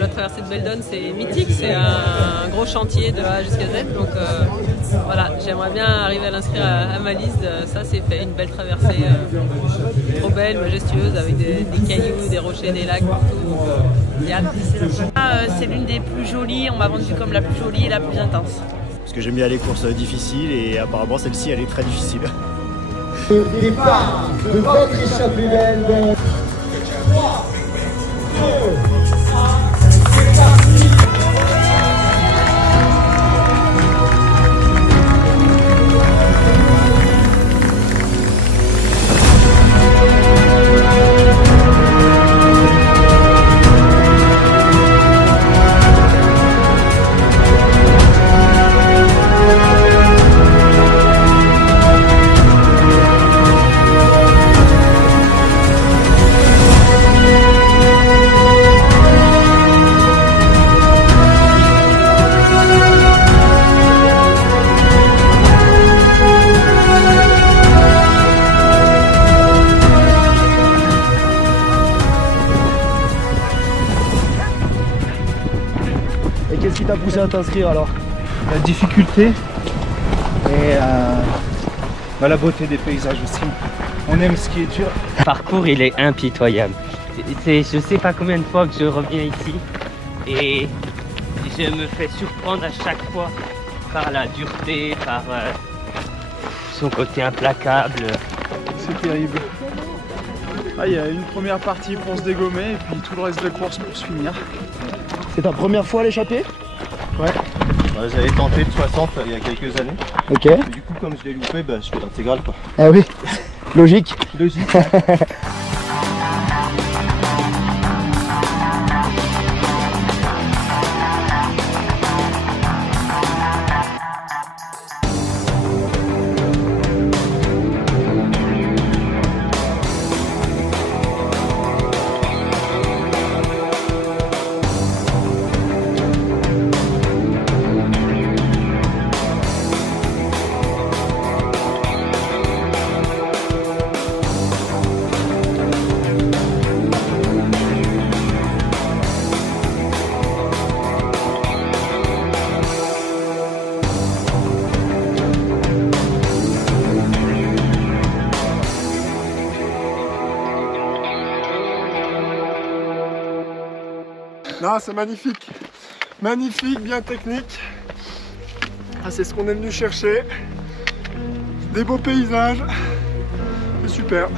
La traversée de Beldon, c'est mythique, c'est un gros chantier de A jusqu'à Z, donc voilà, j'aimerais bien arriver à l'inscrire à ma liste. Ça, c'est fait, une belle traversée, trop belle, majestueuse, avec des cailloux, des rochers, des lacs partout. C'est l'une des plus jolies, on m'a vendu comme la plus jolie et la plus intense. Parce que j'aime bien les courses difficiles et apparemment celle-ci elle est très difficile. Le départ de votre échappée belle. 3, 2, 1, c'est parti. Qu'est-ce qui t'a poussé à t'inscrire alors? La difficulté et la beauté des paysages aussi. On aime ce qui est dur. Le parcours il est impitoyable. Je sais pas combien de fois que je reviens ici et je me fais surprendre à chaque fois par la dureté, par son côté implacable. C'est terrible. Ah, il y a une première partie pour se dégommer et puis tout le reste de la course pour se finir. C'est ta première fois à l'échappée? Ouais. J'avais tenté de 60 il y a quelques années. Ok. Et du coup comme je l'ai loupé, je fais l'intégrale quoi. Ah oui, Logique. logique. Non, c'est magnifique. Magnifique, bien technique. Ah, c'est ce qu'on est venu chercher. Des beaux paysages. C'est super.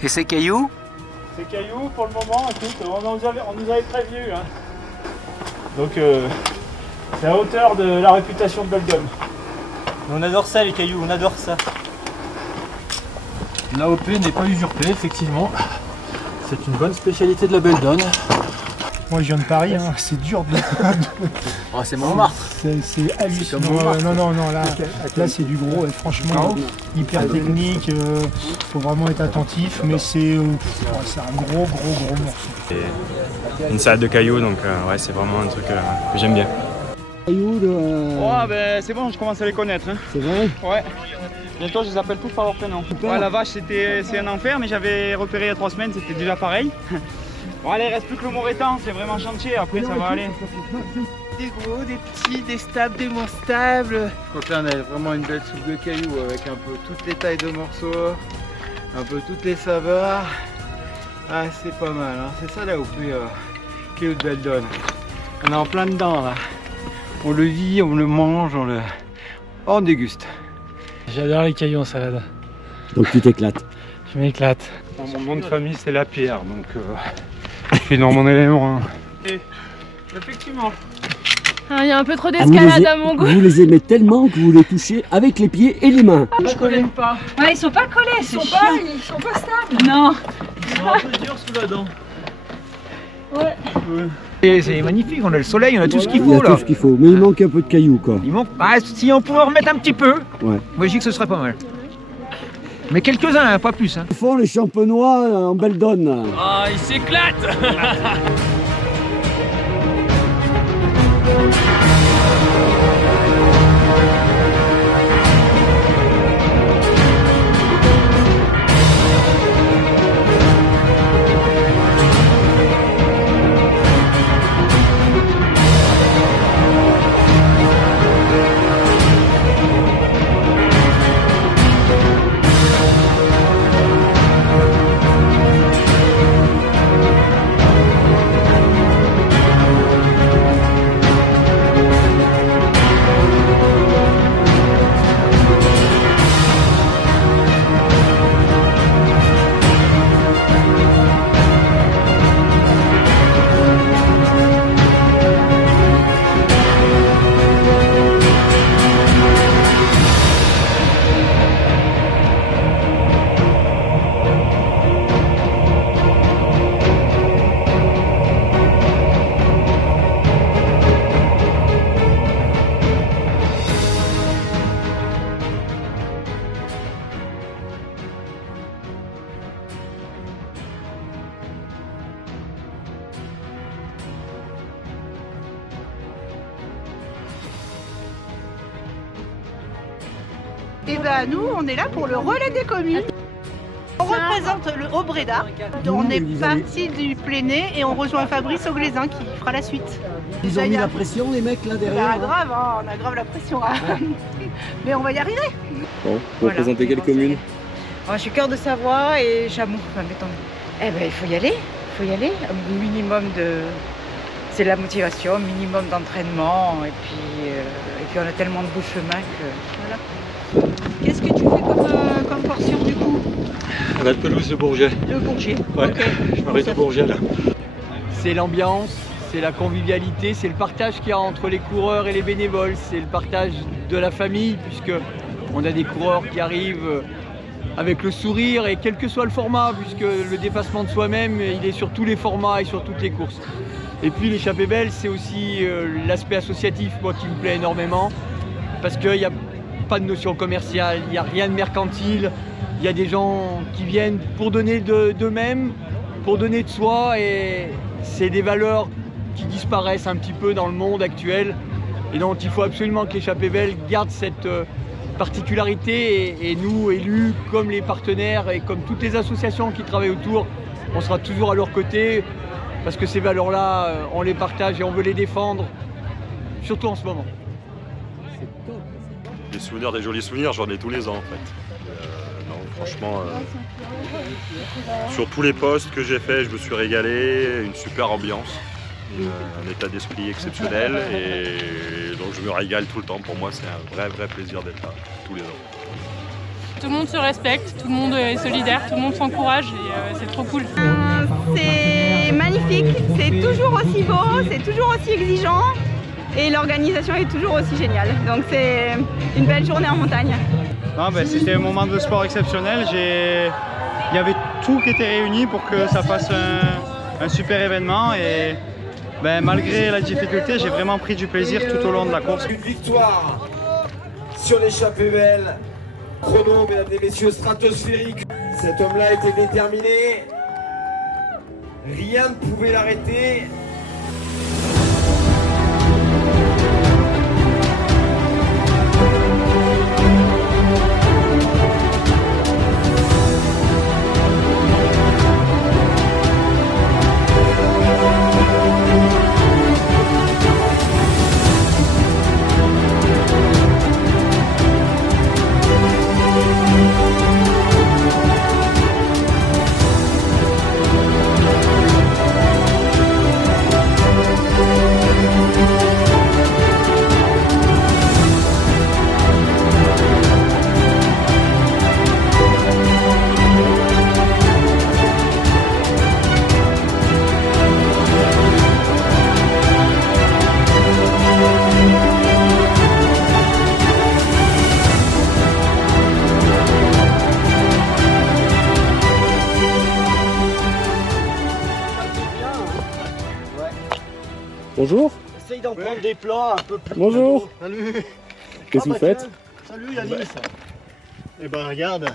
Et ces cailloux? Ces cailloux, pour le moment, écoute, on nous avait prévenu. Hein. Donc, c'est à hauteur de la réputation de Beldon. On adore ça les cailloux, on adore ça. L'AOP n'est pas usurpée, effectivement. C'est une bonne spécialité de la Beldon. Moi, je viens de Paris, hein. C'est dur de... Oh, c'est Montmartre. C'est hallucinant. Non, là c'est du gros et franchement, hyper technique. Faut vraiment être attentif, mais c'est un gros morceau. Une salade de cailloux, donc ouais, c'est vraiment un truc que j'aime bien. Ouais, ben c'est bon, je commence à les connaître. Hein. C'est vrai? Ouais. Bientôt, je les appelle tous par leur prénom. Ouais, la vache, c'est un enfer, mais j'avais repéré il y a 3 semaines, c'était déjà pareil. Bon, allez, il reste plus que le Morétan, c'est vraiment chantier, après ça va aller. Des gros, des petits, des stables, des moins stables. Donc là, on a vraiment une belle soupe de cailloux avec un peu toutes les tailles de morceaux, un peu toutes les saveurs. Ah, c'est pas mal, hein. C'est ça là où cailloux de Beldon. On est en plein dedans là. On le vit, on le mange, on déguste. J'adore les cailloux en salade. Donc tu t'éclates? Je m'éclate. Mon nom de famille c'est Lapierre, donc je suis dans mon élément. Hein. Et effectivement. Il y a un peu trop d'escalade à mon goût. Vous les aimez tellement que vous les touchez avec les pieds et les mains. Je connais pas. Ouais, ils sont pas collés, ils sont pas stables. Non. C'est un peu dur sous la dent. Ouais. C'est magnifique, on a le soleil, on a tout ce qu'il faut là. Il y a tout ce qu'il faut, mais il manque un peu de cailloux quoi. Il manque... Ah, si on pouvait en remettre un petit peu, ouais. Moi je dis que ce serait pas mal. Mais quelques-uns, hein, pas plus. Hein. Ils font les champenois en Beldon. Ah, il s'éclate. Et ben nous, on est là pour le relais des communes. On représente le Haut-Bréda. On est parti du Pléné et on rejoint Fabrice Auglésin qui fera la suite. Ils ont mis la pression les mecs là derrière. Bah, grave, hein, on a grave la pression. Hein. Mais on va y arriver. Bon, vous représentez quelle commune? Je suis Cœur de Savoie et Chamoux. Enfin, eh ben, il faut y aller. Il faut y aller. Un minimum de... C'est la motivation, un minimum d'entraînement. Et puis on a tellement de beaux chemins que... Voilà. Qu'est-ce que tu fais comme portion du coup? La pelouse de Bourget. Le Bourget. Ouais, okay. Je m'arrête à Bourget là. C'est l'ambiance, c'est la convivialité, c'est le partage qu'il y a entre les coureurs et les bénévoles, c'est le partage de la famille puisque on a des coureurs qui arrivent avec le sourire et quel que soit le format puisque le dépassement de soi-même il est sur tous les formats et sur toutes les courses. Et puis l'échappée belle c'est aussi l'aspect associatif moi qui me plaît énormément parce qu'il n'y a pas de notion commerciale, il n'y a rien de mercantile, il y a des gens qui viennent pour donner d'eux-mêmes, pour donner de soi et c'est des valeurs qui disparaissent un petit peu dans le monde actuel et donc il faut absolument que l'échappée belle garde cette particularité et nous, élus, comme les partenaires et comme toutes les associations qui travaillent autour, on sera toujours à leur côté parce que ces valeurs-là, on les partage et on veut les défendre, surtout en ce moment. Des souvenirs, des jolis souvenirs, j'en ai tous les ans en fait. Non, franchement, sur tous les postes que j'ai fait, je me suis régalé, une super ambiance, un état d'esprit exceptionnel et donc je me régale tout le temps. Pour moi, c'est un vrai plaisir d'être là tous les ans. Tout le monde se respecte, tout le monde est solidaire, tout le monde s'encourage et c'est trop cool. C'est magnifique, c'est toujours aussi beau, c'est toujours aussi exigeant. Et l'organisation est toujours aussi géniale, donc c'est une belle journée en montagne. C'était un moment de sport exceptionnel, il y avait tout qui était réuni pour que ça fasse un super événement et malgré la difficulté, j'ai vraiment pris du plaisir tout au long de la course. Une victoire sur l'échappée belle, chrono mesdames et messieurs stratosphérique. Cet homme-là était déterminé, rien ne pouvait l'arrêter. Bonjour. Essaye d'en prendre des plats un peu plus. Bonjour. Salut. Qu'est-ce que vous faites? Salut Yanis. Eh ben regarde,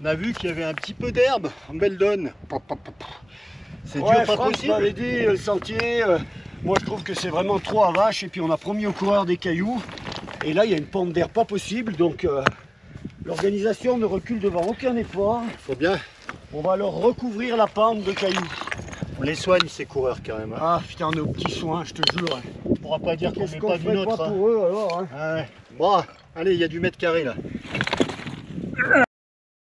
on a vu qu'il y avait un petit peu d'herbe en Beldon. C'est dur, pas possible. m'avait dit le sentier. Moi je trouve que c'est vraiment trop à vache et puis on a promis aux coureurs des cailloux. Et là il y a une pompe d'air pas possible donc l'organisation ne recule devant aucun effort. Faut bien. On va leur recouvrir la pente de cailloux. On les soigne ces coureurs quand même. Ah putain, on est aux petits soins, je te jure. On pourra pas dire qu'on Qu'est-ce met qu'on pas du ferait nôtre. pas pour eux alors hein. Ah ouais. Bon, allez, il y a du mètre carré là.